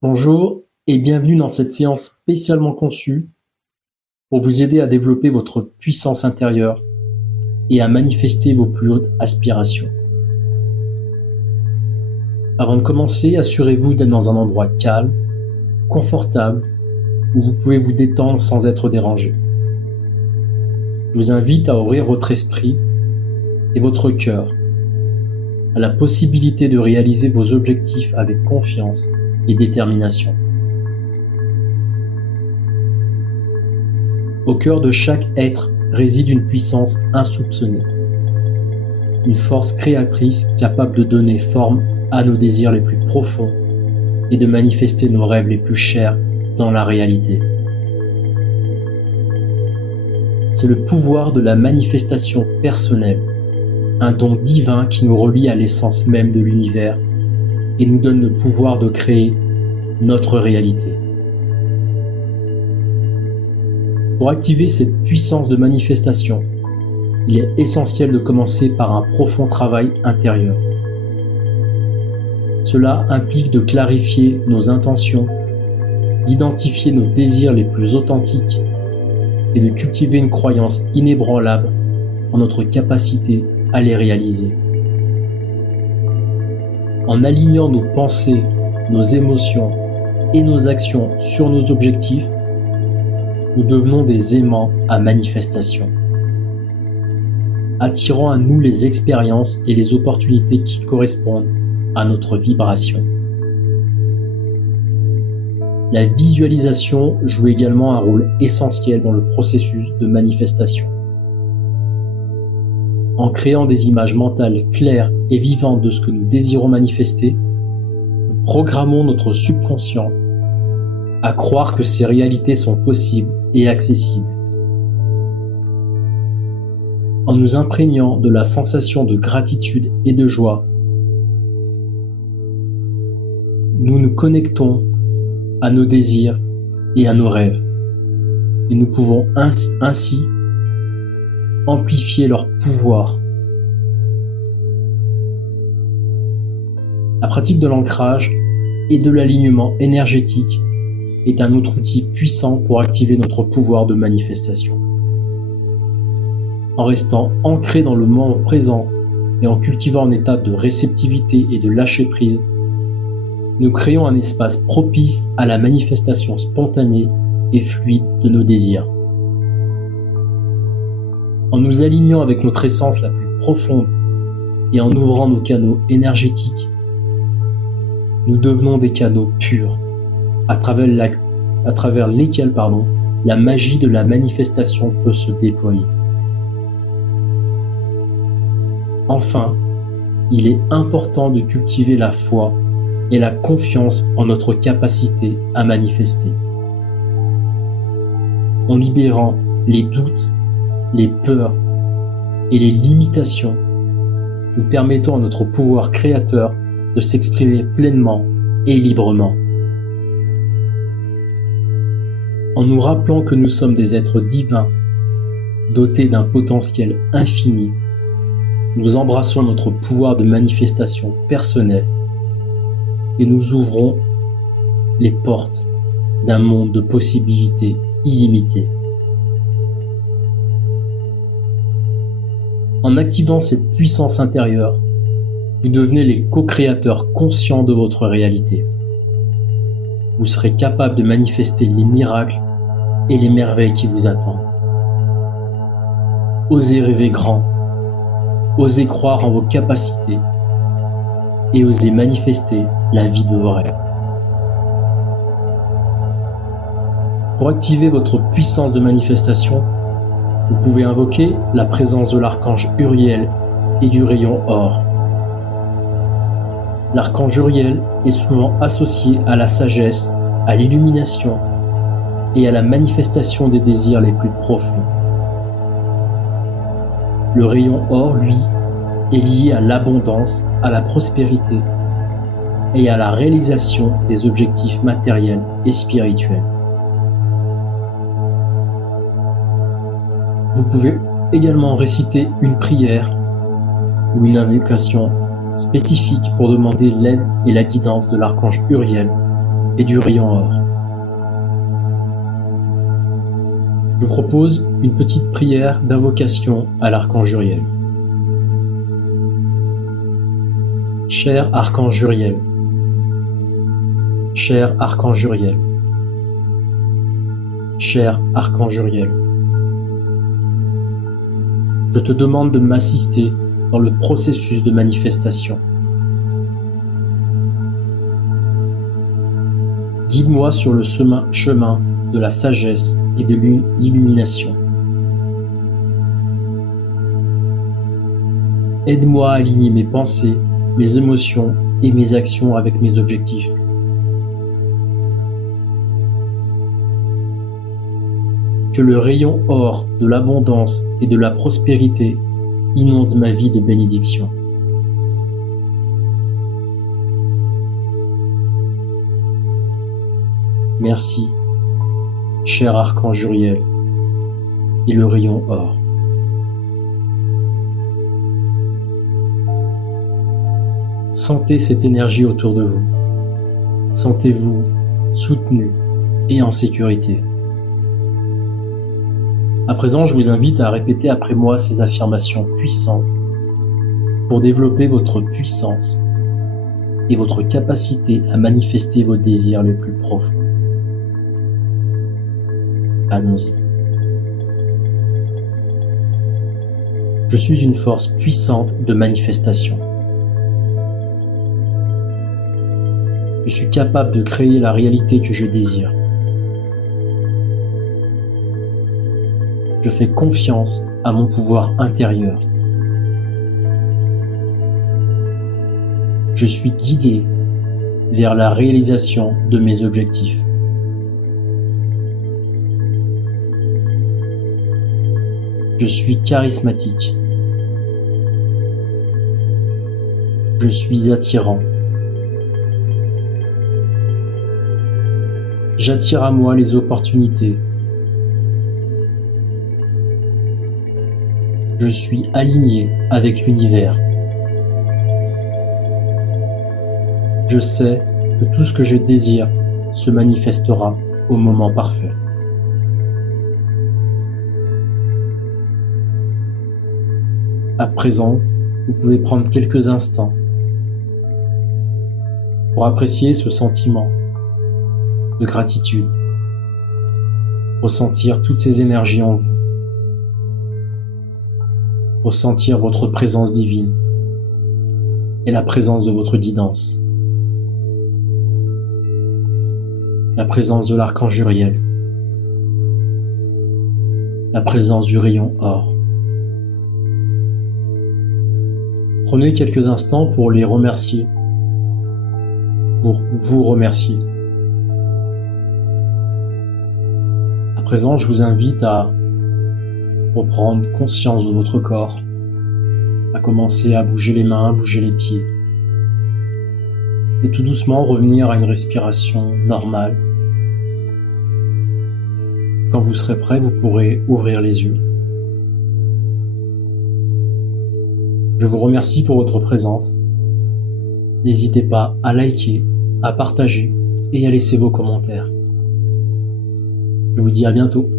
Bonjour et bienvenue dans cette séance spécialement conçue pour vous aider à développer votre puissance intérieure et à manifester vos plus hautes aspirations. Avant de commencer, assurez-vous d'être dans un endroit calme, confortable, où vous pouvez vous détendre sans être dérangé. Je vous invite à ouvrir votre esprit et votre cœur à la possibilité de réaliser vos objectifs avec confiance et détermination. Au cœur de chaque être réside une puissance insoupçonnée, une force créatrice capable de donner forme à nos désirs les plus profonds et de manifester nos rêves les plus chers dans la réalité. C'est le pouvoir de la manifestation personnelle, un don divin qui nous relie à l'essence même de l'univers et nous donne le pouvoir de créer notre réalité. Pour activer cette puissance de manifestation, il est essentiel de commencer par un profond travail intérieur. Cela implique de clarifier nos intentions, d'identifier nos désirs les plus authentiques et de cultiver une croyance inébranlable en notre capacité à les réaliser. En alignant nos pensées, nos émotions et nos actions sur nos objectifs, nous devenons des aimants à manifestation, attirant à nous les expériences et les opportunités qui correspondent à notre vibration. La visualisation joue également un rôle essentiel dans le processus de manifestation. En créant des images mentales claires et vivantes de ce que nous désirons manifester, nous programmons notre subconscient à croire que ces réalités sont possibles et accessibles. En nous imprégnant de la sensation de gratitude et de joie, nous nous connectons à nos désirs et à nos rêves, et nous pouvons ainsi amplifier leur pouvoir. La pratique de l'ancrage et de l'alignement énergétique est un autre outil puissant pour activer notre pouvoir de manifestation. En restant ancré dans le moment présent et en cultivant un état de réceptivité et de lâcher-prise, nous créons un espace propice à la manifestation spontanée et fluide de nos désirs. En nous alignant avec notre essence la plus profonde et en ouvrant nos canaux énergétiques, nous devenons des canaux purs à travers lesquels la magie de la manifestation peut se déployer. Enfin, il est important de cultiver la foi et la confiance en notre capacité à manifester. En libérant les doutes, les peurs et les limitations, nous permettons à notre pouvoir créateur de s'exprimer pleinement et librement. En nous rappelant que nous sommes des êtres divins, dotés d'un potentiel infini, nous embrassons notre pouvoir de manifestation personnelle et nous ouvrons les portes d'un monde de possibilités illimitées. En activant cette puissance intérieure, vous devenez les co-créateurs conscients de votre réalité. Vous serez capable de manifester les miracles et les merveilles qui vous attendent. Osez rêver grand, osez croire en vos capacités et osez manifester la vie de vos rêves. Pour activer votre puissance de manifestation, vous pouvez invoquer la présence de l'archange Uriel et du rayon or. L'archange Uriel est souvent associé à la sagesse, à l'illumination et à la manifestation des désirs les plus profonds. Le rayon or, lui, est lié à l'abondance, à la prospérité et à la réalisation des objectifs matériels et spirituels. Vous pouvez également réciter une prière ou une invocation spécifique pour demander l'aide et la guidance de l'archange Uriel et du rayon or. Je propose une petite prière d'invocation à l'archange Uriel. Cher archange Uriel, cher archange Uriel, cher archange Uriel, je te demande de m'assister dans le processus de manifestation. Guide-moi sur le chemin de la sagesse et de l'illumination. Aide-moi à aligner mes pensées, mes émotions et mes actions avec mes objectifs. Que le rayon or de l'abondance et de la prospérité inonde ma vie de bénédictions. Merci, cher archange Uriel et le rayon or. Sentez cette énergie autour de vous. Sentez-vous soutenu et en sécurité. À présent, je vous invite à répéter après moi ces affirmations puissantes pour développer votre puissance et votre capacité à manifester vos désirs les plus profonds. Allons-y. Je suis une force puissante de manifestation. Je suis capable de créer la réalité que je désire. Je fais confiance à mon pouvoir intérieur. Je suis guidé vers la réalisation de mes objectifs. Je suis charismatique. Je suis attirant. J'attire à moi les opportunités. Je suis aligné avec l'univers. Je sais que tout ce que je désire se manifestera au moment parfait. À présent, vous pouvez prendre quelques instants pour apprécier ce sentiment de gratitude, ressentir toutes ces énergies en vous, ressentir votre présence divine et la présence de votre guidance, la présence de l'archange Uriel, la présence du rayon or. Prenez quelques instants pour les remercier, pour vous remercier. À présent, je vous invite à reprendre conscience de votre corps, à commencer à bouger les mains, bouger les pieds, et tout doucement revenir à une respiration normale. Quand vous serez prêt, vous pourrez ouvrir les yeux. Je vous remercie pour votre présence. N'hésitez pas à liker, à partager et à laisser vos commentaires. Je vous dis à bientôt.